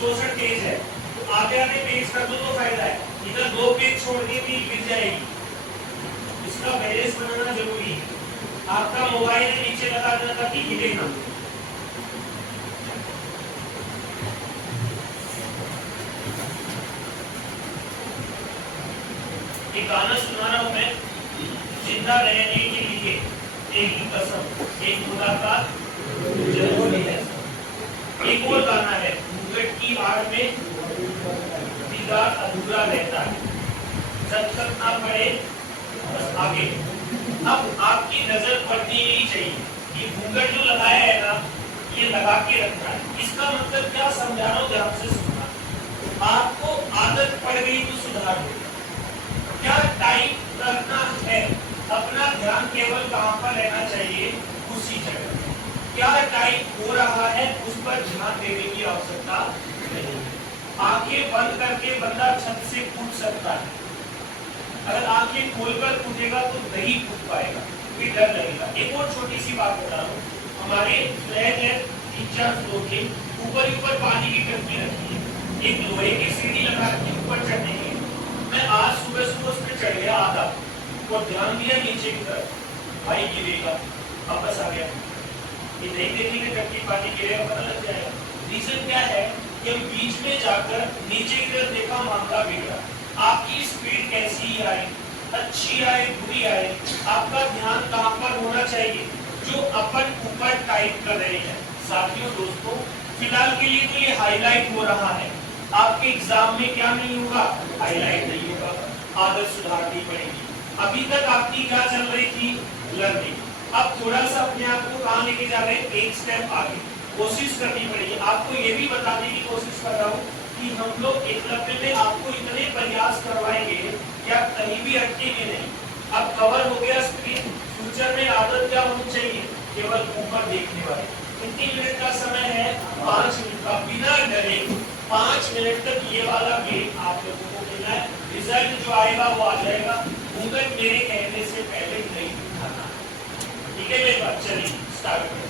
64 page है, तो आधे आधे पेज कर दो तो फायदा है, इधर 2 पेज छोड़ के भी गिर जाएगी। इसका बैलेंस बनाना जरूरी है। आपका मोबाइल नीचे लगा देना ताकि हिले ना। एक गाना सुना रहा हूं मैं, जिंदा रहने के लिए एक ही कसम, एक मुलाकात जरूरी है। एक और गाना है, घूंघट की आड़ में दीदार अधूरा रहता है, जब तक ना पड़े बस आगे। अब आपकी नजर पड़नी नहीं चाहिए, ये घूंघट जो लगाया है ना, ये लगा के रखना है। इसका मतलब क्या समझा रहा हूँ, ध्यान से सुनना। आपको आदत पड़ गई तो सुधार दो। क्या टाइम रखना है, अपना ध्यान केवल कहाँ पर रहना चाहिए, उसी जगह। क्या टाइप हो रहा है उस पर ध्यान देने की आवश्यकता नहीं। आंखें बंद करके बंदा छत से कूद सकता है, अगर आंखें खोलकर कूदेगा तो नहीं कूद पाएगा, फिर डर लगेगा। एक और छोटी सी बात बता रहा हूँ, हमारे फ्लैट है 3-4 फ्लोर के, ऊपर ऊपर पानी की टंकी रखी है, एक लोहे की सीढ़ी लगा रखी है ऊपर चढ़ने के। मैं आज सुबह सुबह उस पर चढ़ गया आधा और ध्यान दिया नीचे की तरफ, भाई गिरेगा, वापस आ गया। ये नहीं देखेंगे टंकी पानी गिरेगा, पता लग जाएगा। रीजन क्या है कि हम बीच में जाकर नीचे की तरफ देखा, मामला बिगड़ा। आपकी स्पीड कैसी आए, अच्छी आए बुरी आए, आपका ध्यान कहाँ पर होना चाहिए, जो अपन ऊपर टाइप कर रहे हैं। साथियों दोस्तों, फिलहाल के लिए तो ये हाईलाइट हो रहा है, आपके एग्जाम में क्या नहीं होगा, हाईलाइट नहीं होगा, आदत सुधारनी पड़ेगी। अभी तक आपकी क्या चल रही थी, लर्निंग। अब थोड़ा सा अपने आप को कहाँ लेके जा रहे हैं, एक स्टेप आगे कोशिश करनी पड़ेगी। आपको ये भी बताने की कोशिश कर रहा हूँ कि हम लोग एकलव्य में आपको इतने प्रयास करवाएंगे कि आप कहीं भी अटकेंगे नहीं। अब कवर हो गया स्क्रीन, फ्यूचर में आदत क्या होनी चाहिए, केवल ऊपर देखने वाले। कितनी मिनट का समय है, 5 मिनट का, बिना डरे 5 मिनट तक ये वाला गेम आप लोगों को मिलना है। रिजल्ट जो आएगा वो आ जाएगा, घूंघट मेरे कहने से पहले नहीं उठाना। ठीक है मेरे बात, चलिए स्टार्ट करें।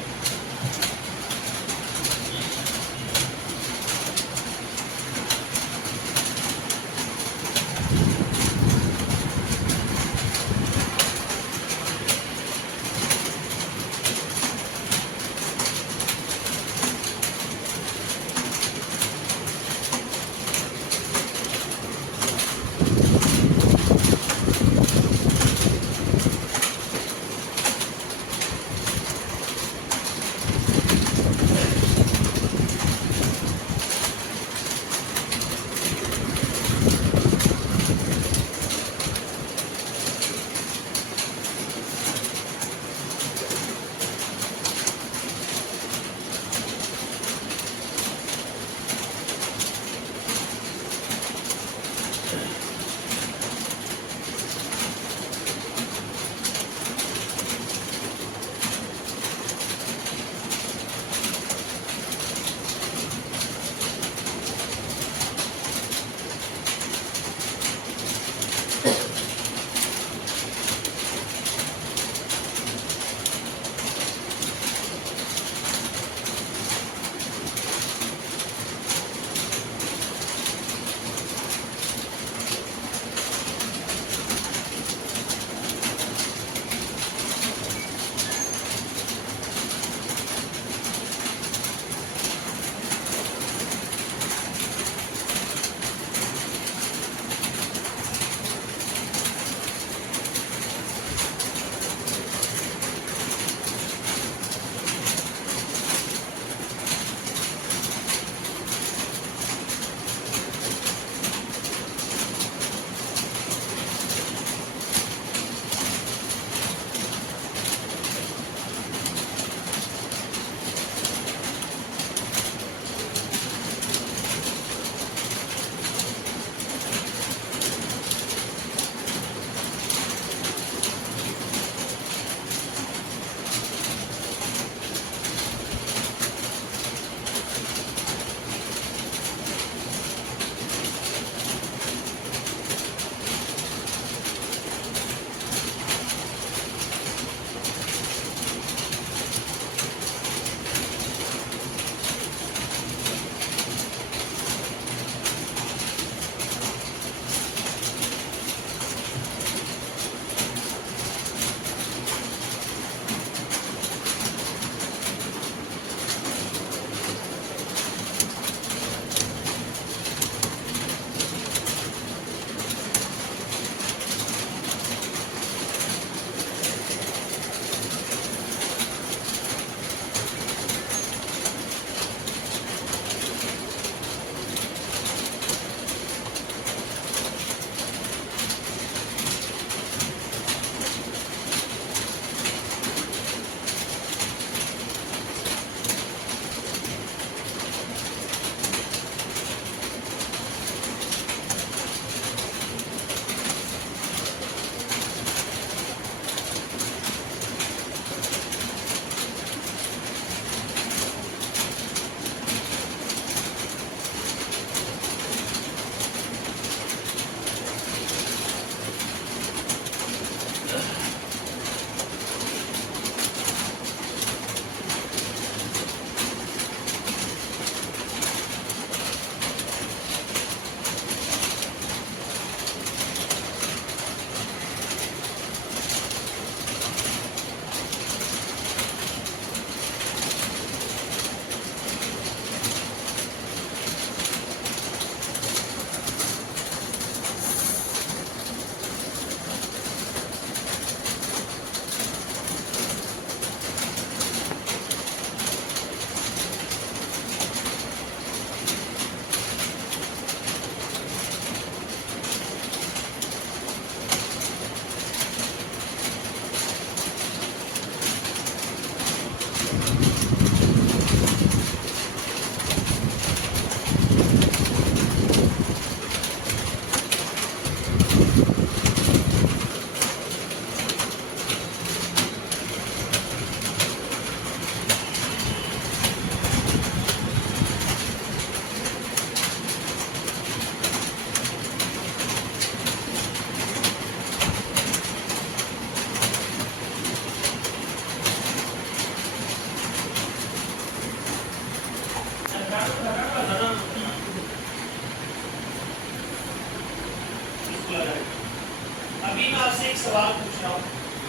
अभी मैं आपसे एक सवाल पूछ रहा हूँ,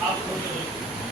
आप